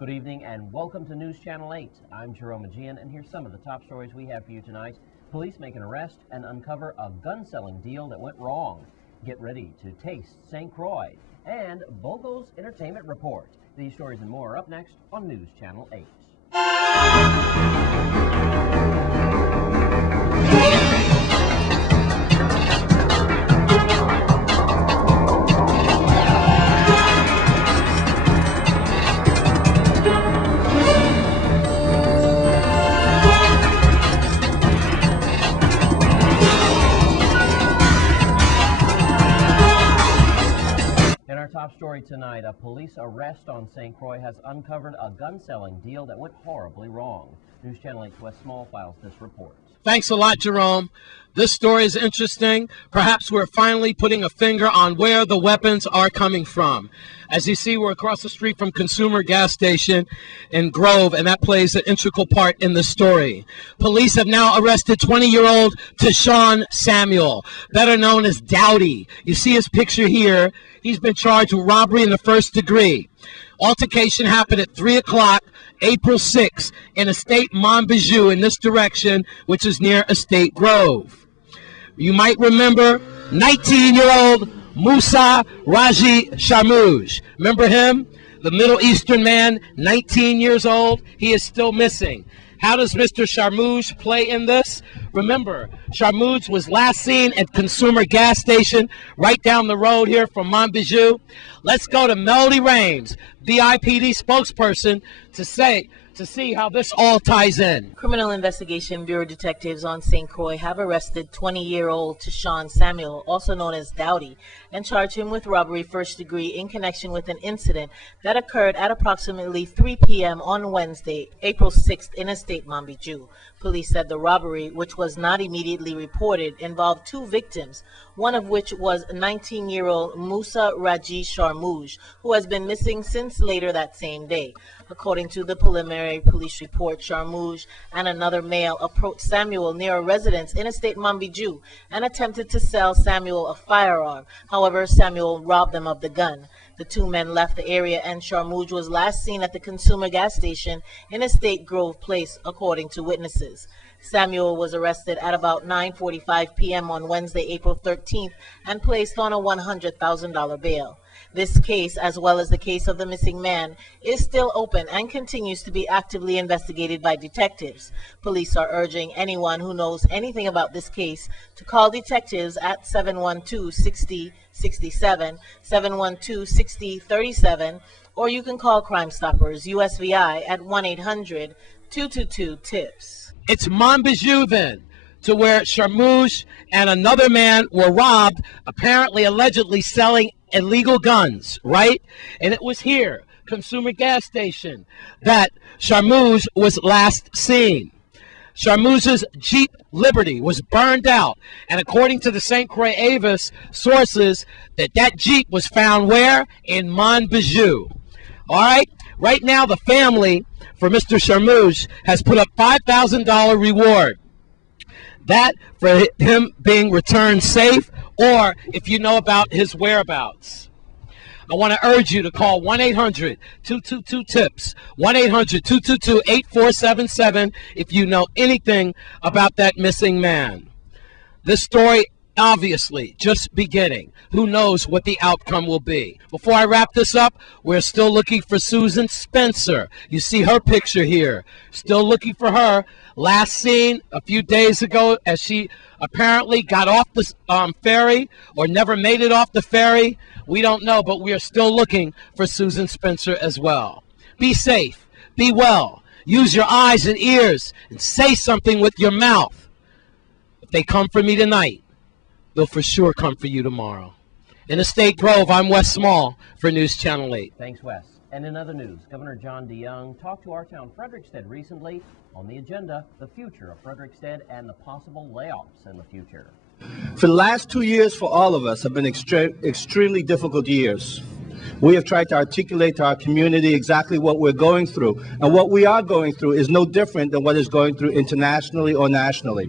Good evening and welcome to News Channel 8. I'm Jerome Aegean, and here's some of the top stories we have for you tonight. Police make an arrest and uncover a gun-selling deal that went wrong. Get ready to taste St. Croix. And Bogo's Entertainment Report. These stories and more are up next on News Channel 8. In our top story tonight, a police arrest on St. Croix has uncovered a gun-selling deal that went horribly wrong. News Channel 8's Wes Small files this report. Thanks a lot, Jerome. This story is interesting. Perhaps we're finally putting a finger on where the weapons are coming from. As you see, we're across the street from Consumer Gas Station in Grove, and that plays an integral part in the story. Police have now arrested 20-year-old Tashawn Samuel, better known as Dowdy. You see his picture here. He's been charged with robbery in the first degree. Altercation happened at 3 o'clock, April 6th, in Estate Monbijou in this direction, which is near Estate Grove. You might remember 19-year-old Musa Raji Sharmouj. Remember him? The Middle Eastern man, 19 years old. He is still missing. How does Mr. Sharmouj play in this? Remember, Sharmouj was last seen at Consumer Gas Station right down the road here from Monbijou. Let's go to Melody Rames, BIPD spokesperson, to see how this all ties in. Criminal Investigation Bureau detectives on St. Croix have arrested 20-year-old Tashawn Samuel, also known as Dowdy, and charged him with robbery first degree in connection with an incident that occurred at approximately 3 p.m. on Wednesday, April 6th in Estate Monbijou. Police said the robbery, which was not immediately reported, involved two victims, one of which was 19-year-old Musa Raji Sharmouj, who has been missing since later that same day. According to the preliminary police report, Sharmouj and another male approached Samuel near a residence in Estate Monbijou and attempted to sell Samuel a firearm. However, Samuel robbed them of the gun. The two men left the area, and Sharmouj was last seen at the Consumer Gas Station in Estate Grove Place, according to witnesses. Samuel was arrested at about 9:45 p.m. on Wednesday, April 13th, and placed on a $100,000 bail. This case, as well as the case of the missing man, is still open and continues to be actively investigated by detectives. Police are urging anyone who knows anything about this case to call detectives at 712-6067, 712-6037, or you can call Crime Stoppers USVI at 1-800-222-TIPS. It's Monbijou then, to where Sharmouj and another man were robbed, apparently allegedly selling illegal guns, right? And it was here, Consumer Gas Station, that Sharmouj was last seen. Sharmouj's Jeep Liberty was burned out, and according to the St. Croix Avis sources, that Jeep was found where? In Monbijou. All right? Right now, the family for Mr. Sharmouj has put up $5,000 reward. That for him being returned safe, or if you know about his whereabouts. I want to urge you to call 1-800-222-TIPS, 1-800-222-8477 if you know anything about that missing man. This story, obviously, just beginning. Who knows what the outcome will be? Before I wrap this up, we're still looking for Susan Spencer. You see her picture here. Still looking for her. Last seen a few days ago as she apparently got off the ferry or never made it off the ferry. We don't know, but we are still looking for Susan Spencer as well. Be safe. Be well. Use your eyes and ears and say something with your mouth. If they come for me tonight, they'll for sure come for you tomorrow. In Estate Grove, I'm Wes Small for News Channel 8. Thanks, Wes. And in other news, Governor John DeYoung talked to our town, Frederickstead, recently. On the agenda, the future of Frederickstead and the possible layoffs in the future. For the last 2 years for all of us have been extremely difficult years. We have tried to articulate to our community exactly what we're going through. And what we are going through is no different than what is going through internationally or nationally.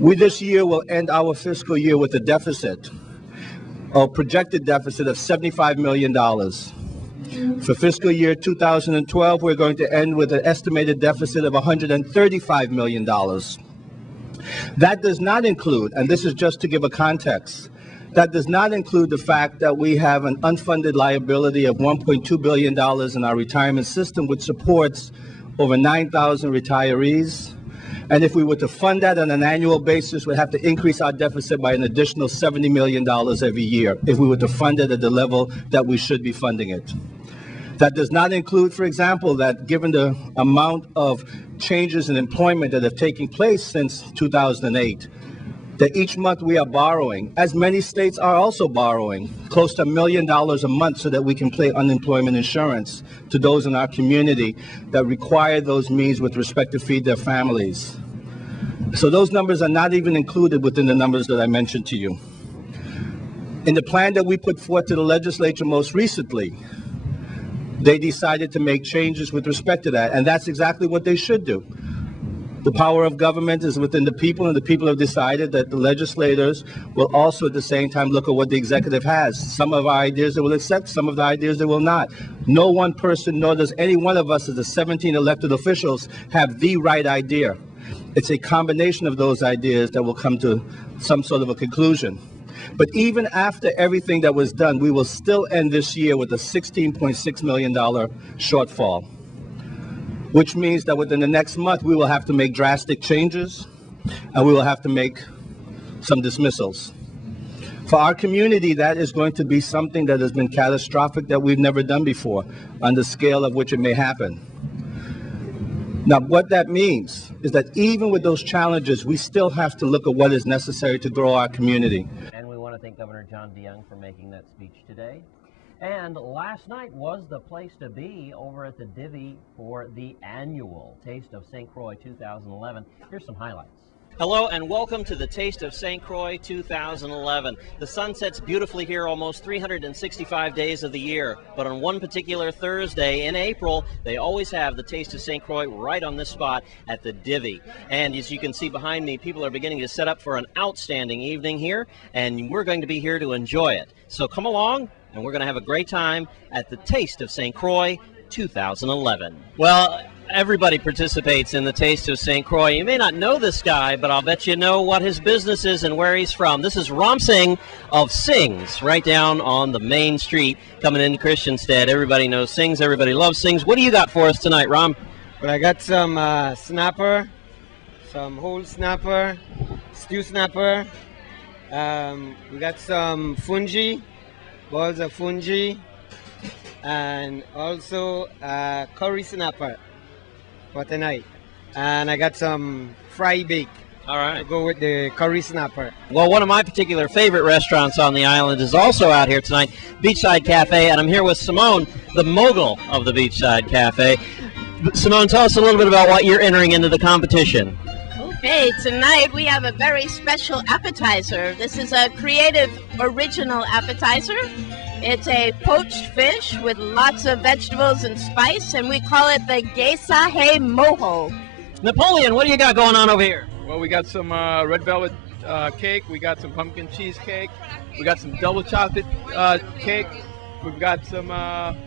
We this year will end our fiscal year with a deficit, a projected deficit of $75 million. For fiscal year 2012, we're going to end with an estimated deficit of $135 million. That does not include, and this is just to give a context, that does not include the fact that we have an unfunded liability of $1.2 billion in our retirement system, which supports over 9,000 retirees. And if we were to fund that on an annual basis, we'd have to increase our deficit by an additional $70 million every year if we were to fund it at the level that we should be funding it. That does not include, for example, that given the amount of changes in employment that have taken place since 2008, that each month we are borrowing, as many states are also borrowing, close to $1 million a month so that we can pay unemployment insurance to those in our community that require those means with respect to feed their families. So those numbers are not even included within the numbers that I mentioned to you. In the plan that we put forth to the legislature most recently, they decided to make changes with respect to that, and that's exactly what they should do. The power of government is within the people, and the people have decided that the legislators will also at the same time look at what the executive has. Some of our ideas they will accept, some of the ideas they will not. No one person, nor does any one of us as the 17 elected officials have the right idea. It's a combination of those ideas that will come to some sort of a conclusion. But even after everything that was done, we will still end this year with a $16.6 million shortfall, which means that within the next month, we will have to make drastic changes, and we will have to make some dismissals. For our community, that is going to be something that has been catastrophic that we've never done before on the scale of which it may happen. Now, what that means is that even with those challenges, we still have to look at what is necessary to grow our community. And we want to thank Governor John DeYoung for making that speech today. And last night was the place to be over at the Divvy for the annual Taste of St. Croix 2011. Here's some highlights. Hello and welcome to the Taste of St. Croix 2011. The sun sets beautifully here almost 365 days of the year, but on one particular Thursday in April, they always have the Taste of St. Croix right on this spot at the Divvy. And as you can see behind me, people are beginning to set up for an outstanding evening here, and we're going to be here to enjoy it. So come along, and we're going to have a great time at the Taste of St. Croix 2011. Well, everybody participates in the Taste of St. Croix. You may not know this guy, but I'll bet you know what his business is and where he's from. This is Ram Singh of Singh's, right down on the main street coming into Christiansted. Everybody knows Singh's. Everybody loves Singh's. What do you got for us tonight, Ram? Well, I got some snapper, some whole snapper, stew snapper. We got some fungi, balls of fungi, and also curry snapper for tonight. And I got some fry bake. All right. To go with the curry snapper. Well, one of my particular favorite restaurants on the island is also out here tonight, Beachside Cafe, and I'm here with Simone, the mogul of the Beachside Cafe. Simone, tell us a little bit about what you're entering into the competition. Okay, tonight we have a very special appetizer. This is a creative, original appetizer. It's a poached fish with lots of vegetables and spice, and we call it the Geisha Hey Moho. Napoleon, what do you got going on over here? Well, we got some red velvet cake, we got some pumpkin cheesecake, we got some double chocolate cake, we've got some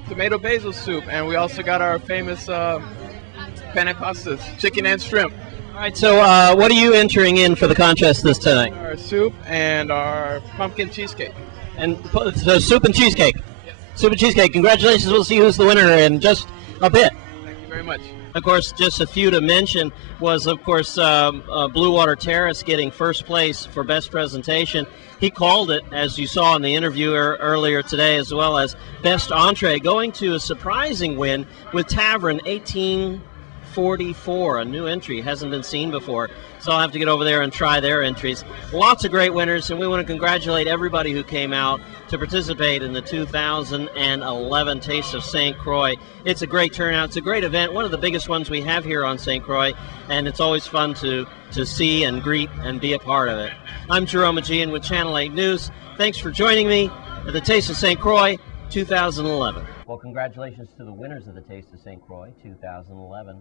tomato basil soup, and we also got our famous penne pastas, chicken and shrimp. All right, so what are you entering in for the contest this tonight? Our soup and our pumpkin cheesecake. And so soup and cheesecake. Yes. Soup and cheesecake. Congratulations. We'll see who's the winner in just a bit. Thank you very much. Of course, just a few to mention was, of course, Blue Water Terrace getting first place for best presentation. He called it, as you saw in the interview earlier today, as well as best entree, going to a surprising win with Tavern 1844, a new entry, hasn't been seen before. So I'll have to get over there and try their entries. Lots of great winners, and we want to congratulate everybody who came out to participate in the 2011 Taste of St. Croix. It's a great turnout. It's a great event, one of the biggest ones we have here on St. Croix, and it's always fun to see and greet and be a part of it. I'm Jerome Aegean with Channel 8 News. Thanks for joining me at the Taste of St. Croix 2011. Well, congratulations to the winners of the Taste of St. Croix 2011.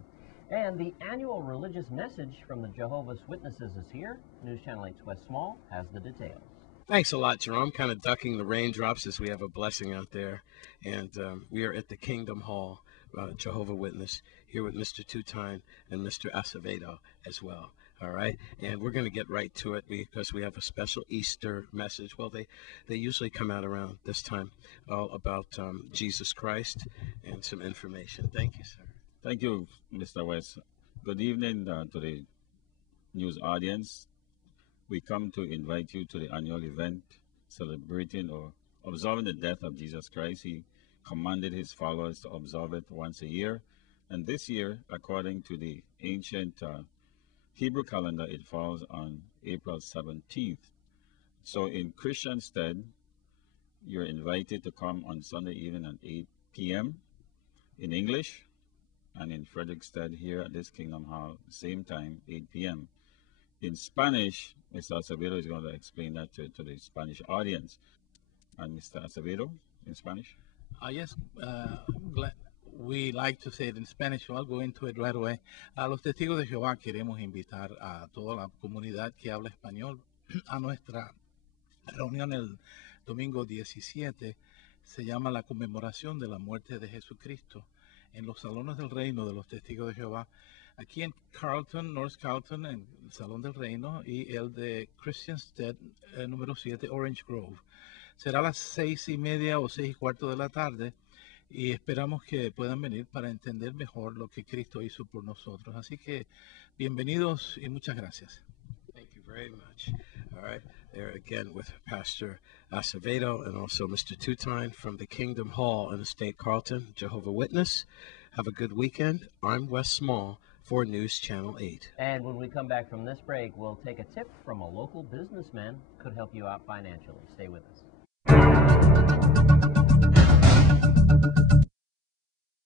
And the annual religious message from the Jehovah's Witnesses is here. News Channel 8's Wes Small has the details. Thanks a lot, Jerome. Kind of ducking the raindrops as we have a blessing out there. And we are at the Kingdom Hall, Jehovah Witness, here with Mr. Tutine and Mr. Acevedo as well. All right, and we're going to get right to it because we have a special Easter message. Well, they usually come out around this time, all about Jesus Christ and some information. Thank you, sir. Thank you, Mr. West. Good evening to the news audience. We come to invite you to the annual event celebrating or observing the death of Jesus Christ. He commanded his followers to observe it once a year. And this year, according to the ancient Hebrew calendar, it falls on April 17th. So in Christianstead, you're invited to come on Sunday evening at 8 p.m. in English, and in Frederickstead here at this Kingdom Hall, same time, 8 p.m. In Spanish, Mr. Acevedo is going to explain that to the Spanish audience. And Mr. Acevedo, in Spanish? Yes, we like to say it in Spanish, so I'll go into it right away. A los testigos de Jehová queremos invitar a toda la comunidad que habla español a nuestra reunión el domingo 17. Se llama la conmemoración de la muerte de Jesucristo en los salones del reino de los testigos de Jehová. Aquí en Carlton, North Carlton, en el Salón del Reino, y el de Christianstead, número 7, Orange Grove. Será a las 6:30 o 6:15 de la tarde. Y esperamos que puedan venir para entender mejor lo que Cristo hizo por nosotros. Así que bienvenidos y muchas gracias. Thank you very much. All right, there again with Pastor Acevedo and also Mr. Tutine from the Kingdom Hall in the State Carlton, Jehovah Witness. Have a good weekend. I'm Wes Small for News Channel 8. And when we come back from this break, we'll take a tip from a local businessman. Could help you out financially. Stay with us.